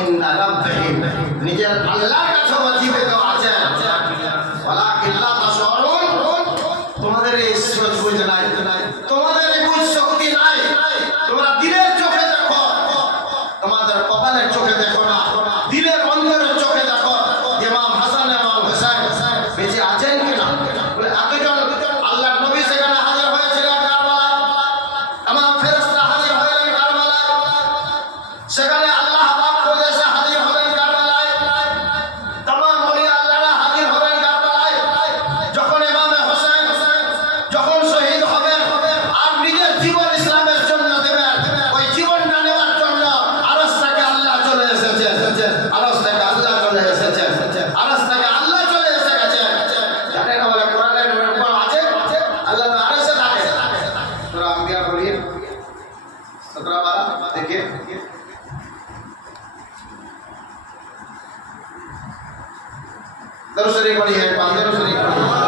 ইন্না রাব্বিহি নিজের আল্লাহর কাছে জীবিত আছেন ওয়ালাকিন লা তাশউরুন তোমাদের এই সুযোগ বুঝে নাই তোমাদের এই বুঝ শক্তি নাই তোমরা দিলের চোখে দেখো তোমাদের কপালের চোখে দেখো না দিলের অন্তরের চোখে দেখো ইমাম হাসান ইমাম হুসাইন বেঁচে আছেন কিনা বলে এতজন আল্লাহর নবী সেখানে হাজির হয়েছিলেন কারবালায় আমার ফেরেশতা হাজির হলেন কারবালায় সেখানে আল্লাহ পাক খোদ এসে হাজির হলেন কারবালায় तमाम ওলিয়া আল্লাহরা হাজির হলেন কারবালায় যখন ইমাম হোসেন যখন শহীদ হবেন আর নিজের জীবন ইসলামের জন্য দেবেন ওই জীবনটা নেওয়ার জন্য আরশ থেকে আল্লাহ চলে এসেছেন আরশ থেকে আল্লাহ চলে এসেছেন আরশ থেকে আল্লাহ চলে এসে গেছেন জানেন না বলে কোরআনের উপর আছে আল্লাহ তো আরশে থাকে সূরা আম্বিয়া পড়িয়ে 17 12 देखिए दरूद शरीफ पढ़िए पांच दरूद शरीफ पढ़िए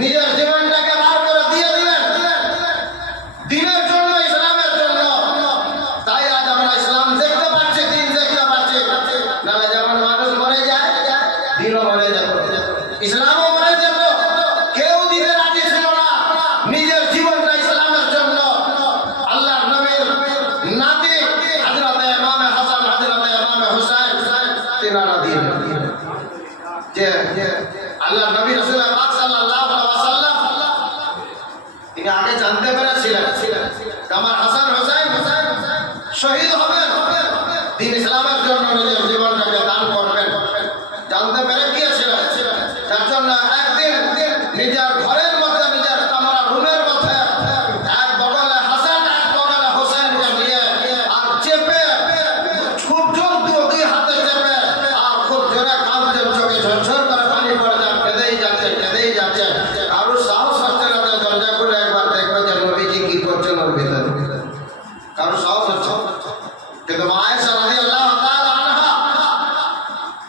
নিজের জীবনটাকে বার করে দিয়ে দিলেন দিনের জন্য, ইসলামের জন্য। তাই আজ আমরা ইসলাম দেখতে পাচ্ছি, দিন দেখতে পাচ্ছি। নাহলে যেমন মানুষ মরে যায়, দিনও মরে যেত, ইসলামও মরে যেত। কেউ দিতে রাজি ছিল না নিজের জীবনটা ইসলামের জন্য। আল্লাহর নবীর নাতি হযরত ইমাম হাসান, হযরত ইমাম হুসাইন তিনারা দিয়ে যে আল্লাহর নবী রাসূল পাক সাল্লাল্লাহু আলাইহি ওয়াসাল্লাম তিনি আগে জানতে পেরেছিলেন আমার হাসান হুসাইন শহীদ হবেন, দিন ইসলামের জন্য নিজের জীবনটাকে দান করবেন। জানতে পেরে গিয়েছিলেন। তার জন্য একদিন নিজের ঘরের মধ্যে, নিজের কামরা রুমের মধ্যে এক বগলে হাসান, এক বগলে হুসাইনকে নিয়ে আর চেপে খুব জোর দুই হাতে চেপে আর খুব জোরে কাঁদতেন, চোখে ঝরঝর করে পানি পড়ে যান, কেঁদেই যাচ্ছে, কেঁদেই যাচ্ছে। কারোর সাহস হচ্ছে না দরজা খুলে একবার দেখবে যে নবীজি কি করছেন ওর ভিতরে, কারোর সাহস হচ্ছে। কিন্তু মা আয়েশা রাদিয়াল্লাহু তাআলা আনহা,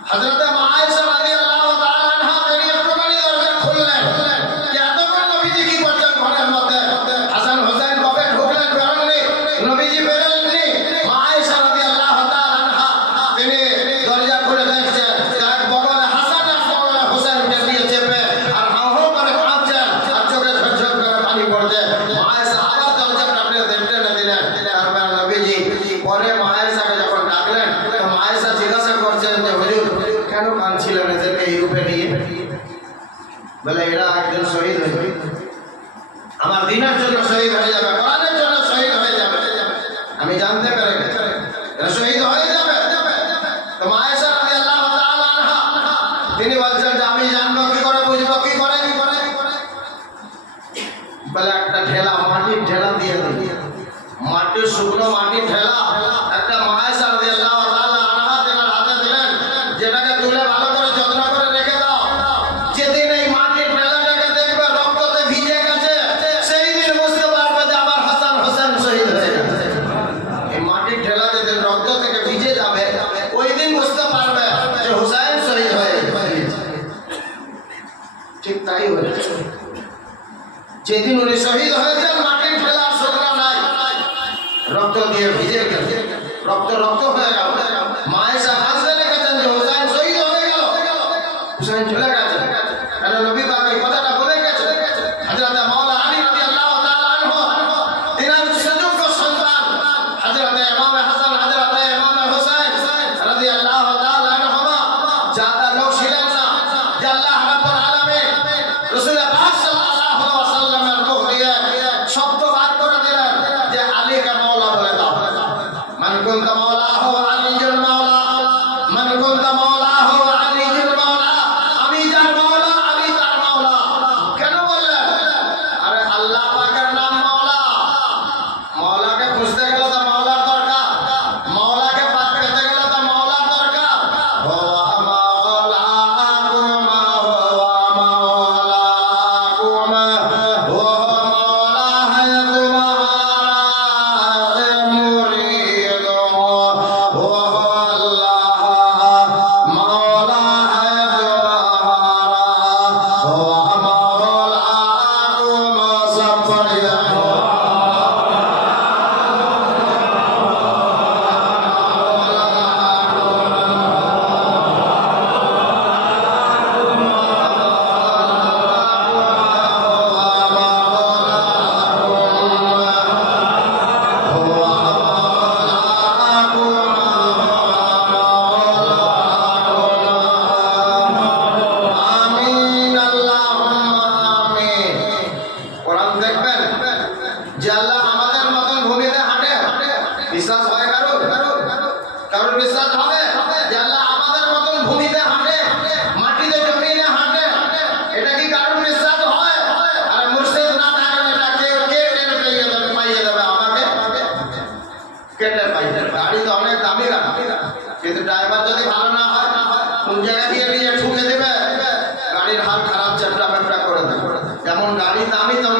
হযরত মা আয়েশা রাদিয়াল্লাহু তাআলা আনহা তিনি একটুখানি দরজা খুললেন যে এতক্ষণ নবীজি কি করছেন ঘরের মধ্যে। হাসান হোসেন কবে ঢুকলেন, বেরোননি, নবীজি বেরোননি। মা আয়েশা রাদিয়াল্লাহু তাআলা আনহা তিনি দরজা খুলে দেখছেন এক বগলে হাসান, এক বগলে হোসেনকে নিয়ে চেপে আর হাউ হাউ করে কাঁদছেন আর চোখে ঝরঝর করে পানি পড়ছে। মা আয়েশা আবার দরজাটা আপনি দেখতে না দিলেন। তারপর নবীজি পরে মা আয়েশাকে যখন ডাকলেন, মা আয়েশা জিজ্ঞাসা করছেন যে হুজুর কেন কাঁদছিলেন এদেরকে এই রূপে নিয়ে? বলে এরা একজন শহীদ হয়ে যাবে, আমার দিনের জন্য শহীদ হয়ে যাবে, কোরআনের জন্য শহীদ হয়ে যাবে। আমি জানতে পেরে গেছি এরা শহীদ হয়ে যাবে। তো মা আয়েশা রাদিয়াল্লাহু তাআলা আনহা তিনি বলছেন যে আমি জানবো কি করে, বুঝবো কি করে? বলে একটা ঢেলা, মাটির ঢেলা দিয়ে দিই, মাটির শুকনো মাটির ঢেলা একটা মা আয়েশা রাদিয়াল্লাহু তাআলা আনহা তেনার হাতে দিলেন, যেটাকে তুলে ভালো করে যত্ন করে রেখে দাও। যেদিন এই মাটির ঢেলাটাকে দেখবে রক্ততে ভিজে গেছে, সেই দিন বুঝতে পারবে যে আমার হাসান হোসেন শহীদ হয়ে গেছে। এই মাটির ঢেলা যেদিন রক্ত থেকে ভিজে যাবে, ওই দিন বুঝতে পারবে যে হুসাইন শহীদ হয়ে গেছে। ঠিক তাই হয়েছে। যেদিন উনি শহীদ হয়েছেন, মাটির ঢেলা শুকনো নাই, রক্ত দিয়ে ভিজে গেছে, রক্ত রক্ত হয়ে গেল। মা আয়েশা হাসতে লেগেছেন যে হুসাইন শহীদ হয়ে গেল, হুসাইন চলে গেছে। কেন নবী পাক এই কথাটা বলে গেছে। হযরত মাওলা আলী রাদিয়াল্লাহু তাআলা আনহু তিনার সুযোগ্য সন্তান হযরত ইমাম হাসান, হযরত ইমাম হুসাইন রাদিয়াল্লাহু তাআলা আনহুমা যারা লোক ছিলেন না যে আল্লাহ রাব্বুল আলামিন রাসূল পাক সাল্লাল্লাহু আলাইহি ওয়াসাল্লামের মুখ দিয়ে শব্দ বার করে দিলেন যে আলীকে মাওলা বলে দাও। মান কুনতা মাওলাহু আলিয়ুল মাওলা, মান কুনতা মাওলাহু আলিয়ুল মাওলা। আমি যার মাওলা, আলী তার মাওলা। কেন বললেন? আরে আল্লাহ পাকের নাম মাওলা। মাওলাকে খুঁজতে গেলে তো মাওলার দরকার, মাওলাকে পাক পেতে গেলে তো মাওলার দরকার। হুয়া মাওলাকুম, হুয়া মাওলাকুম, হুয়া মাওলা হায় তুমারা মুরিদ, হুয়া আল্লাহ মাওলা হায় তুমারা, হুয়া মাওলাকুম। সব পড়িয়া আমিন, আল্লাহুম্মা আমিন। কোরআন দেখবেন যে আল্লাহ আমাদের মতন ভূমিতে হাঁটে, বিশ্বাস হয় কারোর? কারোর বিশ্বাস হবে যে আল্লাহ আমাদের মতন ভূমিতে হাঁটে, মাটিতে জমিনে হাঁটে? এটা কি কারোর বিশ্বাস হয়? আর মুর্শিদ না থাকলে এটা কে টের পাইয়ে দেবে আমাকে? কেটে পাইয়ে। গাড়ি তো অনেক দামি রাখা, কিন্তু ড্রাইভার যদি ভালো না হয়, কোন জায়গা দিয়ে নিয়ে ঠুকে দেবে, গাড়ির হাল খারাপ, চ্যাপটা ম্যাপটা করে দেবে। যেমন গাড়ি দামি তেমন